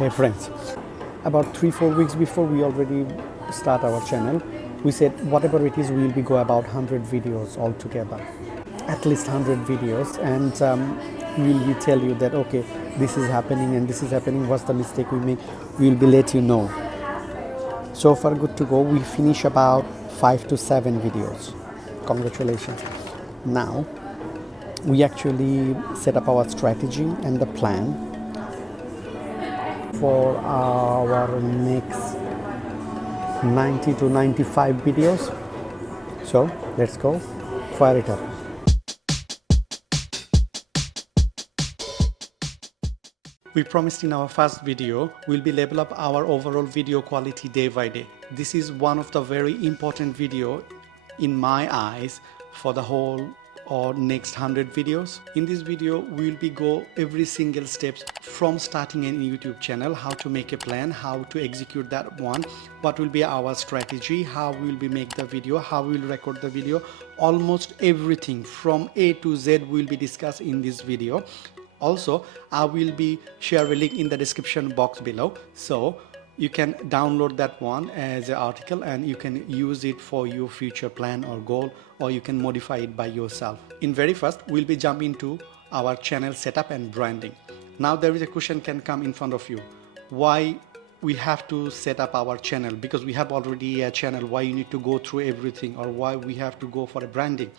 Hey friends, about 3-4 weeks before we already start our channel, we said whatever it is, we will be go about 100 videos altogether, at least 100 videos, and we will be tell you that okay, this is happening and this is happening, what's the mistake we make, we will be let you know. So far good to go. We finish about 5 to 7 videos. Congratulations. Now we actually set up our strategy and the plan for our next 90 to 95 videos. So let's go, fire it up. We promised in our first video we'll be level up our overall video quality day by day. This is one of the very important video in my eyes for the whole or next 100 videos. In this video we'll be go every single steps from starting a YouTube channel, how to make a plan, how to execute that one, what will be our strategy, how we'll be make the video, how we'll record the video. Almost everything from A to Z will be discussed in this video. Also, I will be share a link in the description box below, so you can download that one as an article and you can use it for your future plan or goal, or you can modify it by yourself. In very first, we'll be jumping into our channel setup and branding. Now there is a question can come in front of you. Why we have to set up our channel? Because we have already a channel, why you need to go through everything, or why we have to go for a branding?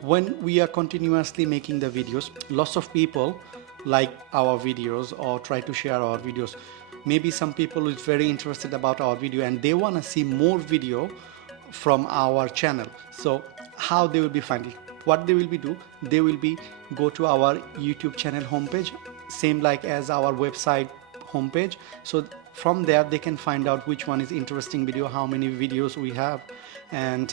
When we are continuously making the videos, lots of people like our videos or try to share our videos. Maybe some people is very interested about our video and they want to see more video from our channel. So how they will be finding? What they will be do? They will be go to our YouTube channel homepage, same like as our website homepage. So from there they can find out which one is interesting video, how many videos we have, and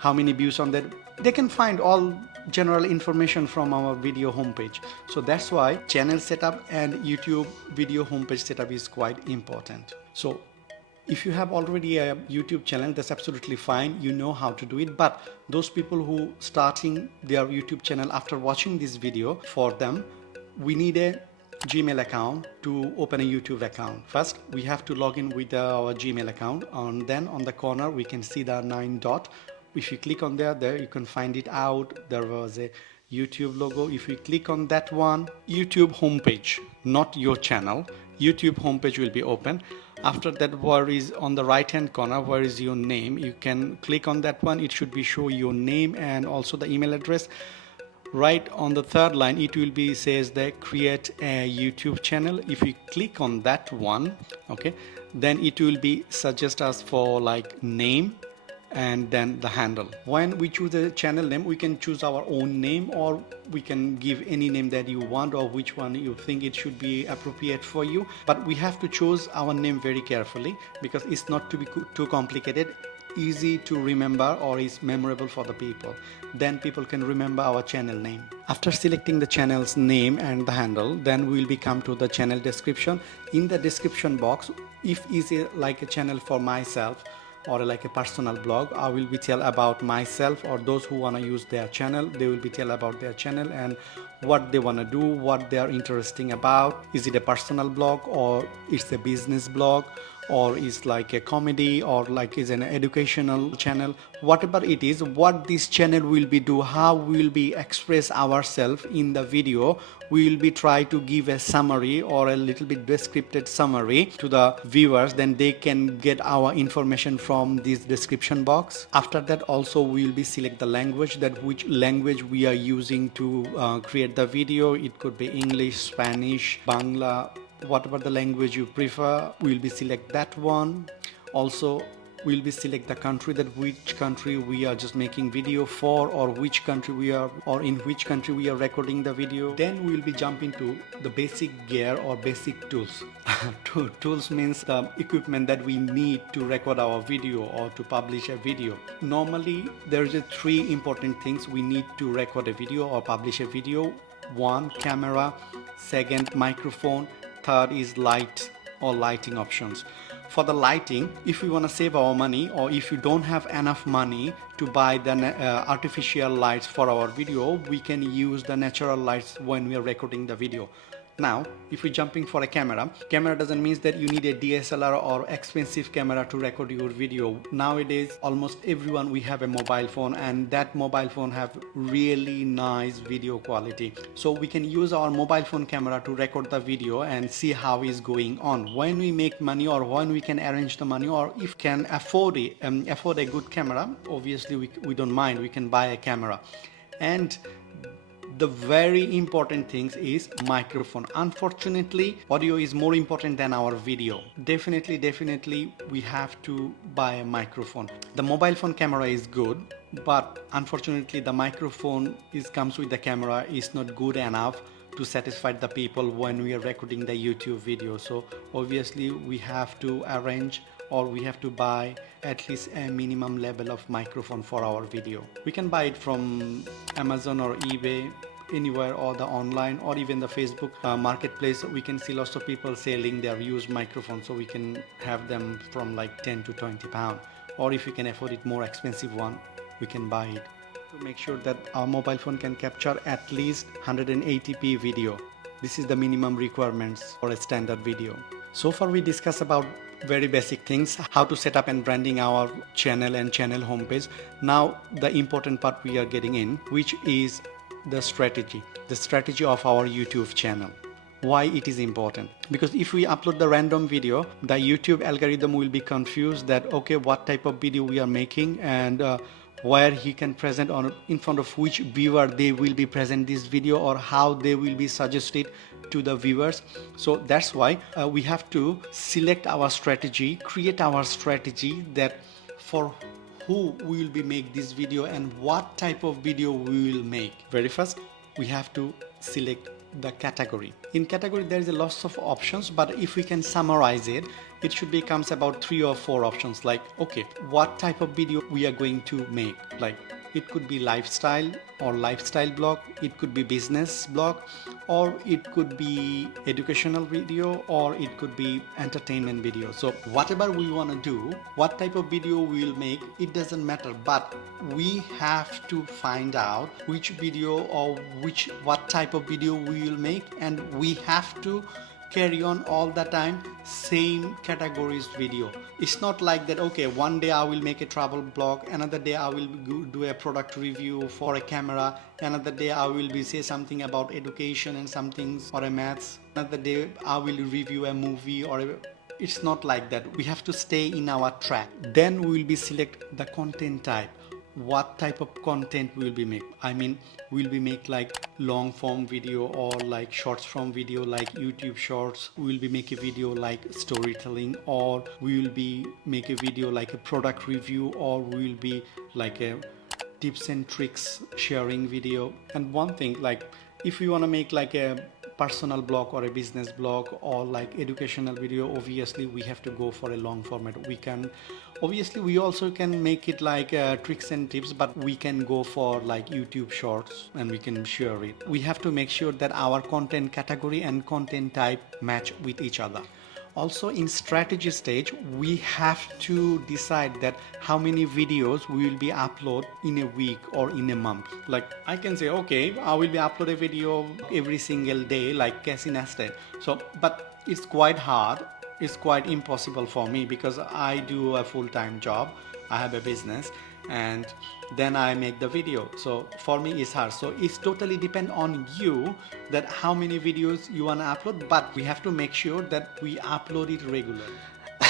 how many views on that. They can find all general information from our video homepage. So that's why channel setup and YouTube video homepage setup is quite important. So if you have already a YouTube channel, that's absolutely fine, you know how to do it. But those people who starting their YouTube channel after watching this video, for them we need a Gmail account to open a YouTube account. First we have to log in with our Gmail account, and then on the corner we can see the 9 dot. If you click on there you can find it out. There was a YouTube logo. If you click on that one, YouTube homepage, not your channel, YouTube homepage will be open. After that, where is on the right hand corner, where is your name, you can click on that one. It should be show your name and also the email address. Right on the third line it will be says that create a YouTube channel. If you click on that one, okay, then it will be suggest us for like name and then the handle. When we choose the channel name, we can choose our own name, or we can give any name that you want, or which one you think it should be appropriate for you. But we have to choose our name very carefully, because it's not to be too complicated, easy to remember, or is memorable for the people. Then people can remember our channel name. After selecting the channel's name and the handle, then we will be come to the channel description. In the description box, if is like a channel for myself or like a personal blog, I will be tell about myself, or those who want to use their channel, they will be tell about their channel and what they want to do, what they are interesting about. Is it a personal blog, or it's a business blog, or is like a comedy, or like is an educational channel? Whatever it is, what this channel will be do, how we will be express ourselves in the video, we will be try to give a summary or a little bit descriptive summary to the viewers. Then they can get our information from this description box. After that also we will be select the language, that which language we are using to create the video. It could be English, Spanish, Bangla, whatever the language you prefer, we'll be select that one. Also we'll be select the country, that which country we are just making video for, or which country we are, or in which country we are recording the video. Then we'll be jumping to the basic gear or basic tools. Tools means the equipment that we need to record our video or to publish a video. Normally there is 3 important things we need to record a video or publish a video. 1, camera. 2nd, microphone. 3rd is light or lighting options. For the lighting, if we want to save our money, or if you don't have enough money to buy the artificial lights for our video, we can use the natural lights when we are recording the video. Now, if you're jumping for a camera doesn't mean that you need a DSLR or expensive camera to record your video. Nowadays, almost everyone we have a mobile phone, and that mobile phone have really nice video quality. So we can use our mobile phone camera to record the video and see how it's going on. When we make money, or when we can arrange the money, or if can afford it, afford a good camera, obviously we don't mind, we can buy a camera. And the very important thing is microphone. Unfortunately, audio is more important than our video. Definitely we have to buy a microphone. The mobile phone camera is good, but unfortunately the microphone comes with the camera is not good enough to satisfy the people when we are recording the YouTube video. So obviously we have to arrange, or we have to buy at least a minimum level of microphone for our video. We can buy it from Amazon or eBay, anywhere, or the online, or even the Facebook marketplace. We can see lots of people selling their used microphones, so we can have them from like 10 to 20 pounds. Or if you can afford it, more expensive one, we can buy it. To make sure that our mobile phone can capture at least 180p video. This is the minimum requirements for a standard video. So far we discussed about very basic things, how to set up and branding our channel and channel homepage. Now the important part we are getting in, which is the strategy of our YouTube channel. Why it is important? Because if we upload the random video, the YouTube algorithm will be confused that okay, what type of video we are making, and where he can present on in front of which viewer they will be present this video, or how they will be suggested to the viewers. So that's why we have to select our strategy, create our strategy, that for who we will be make this video and what type of video we will make. Very first, we have to select the category. In category there is a lots of options, but if we can summarize it, it should becomes about 3 or 4 options. Like, okay, what type of video we are going to make? Like, it could be lifestyle or lifestyle blog, it could be business blog, or it could be educational video, or it could be entertainment video. So whatever we want to do, what type of video we will make, it doesn't matter, but we have to find out which video or what type of video we will make, and we have to carry on all the time same categories video. It's not like that, okay, one day I will make a travel blog, another day I will do a product review for a camera, another day I will be say something about education and some things, or a maths, another day I will review a movie, or it's not like that. We have to stay in our track. Then we will be select the content type. What type of content will be make? I mean, will we make like long form video, or like shorts form video like YouTube shorts? Will be make a video like storytelling, or we will be make a video like a product review, or we will be like a tips and tricks sharing video. And one thing, like if we want to make like a personal blog or a business blog or like educational video, obviously we have to go for a long format. We also can make it like tricks and tips, but we can go for like YouTube shorts and we can share it. We have to make sure that our content category and content type match with each other. Also, in strategy stage, we have to decide that how many videos we will be upload in a week or in a month. Like I can say, okay, I will be upload a video every single day like Cassie Neistat. So, but it's quite hard. It's quite impossible for me because I do a full-time job. I have a business, and then I make the video. So for me it's hard. So it's totally depend on you that how many videos you want to upload, but we have to make sure that we upload it regularly.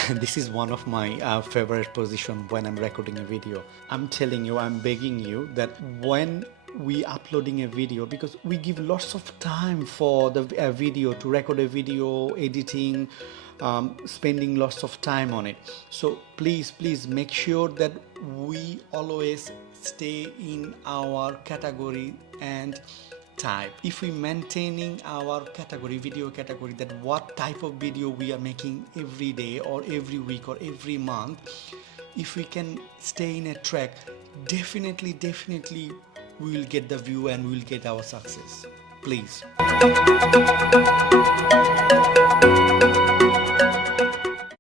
This is one of my favorite position when I'm recording a video. I'm telling you, I'm begging you that when we uploading a video, because we give lots of time for the video, to record a video, editing, spending lots of time on it. So please make sure that we always stay in our category and type. If we maintaining our category, video category, that what type of video we are making every day or every week or every month, if we can stay in a track, definitely we will get the view and we will get our success. Please.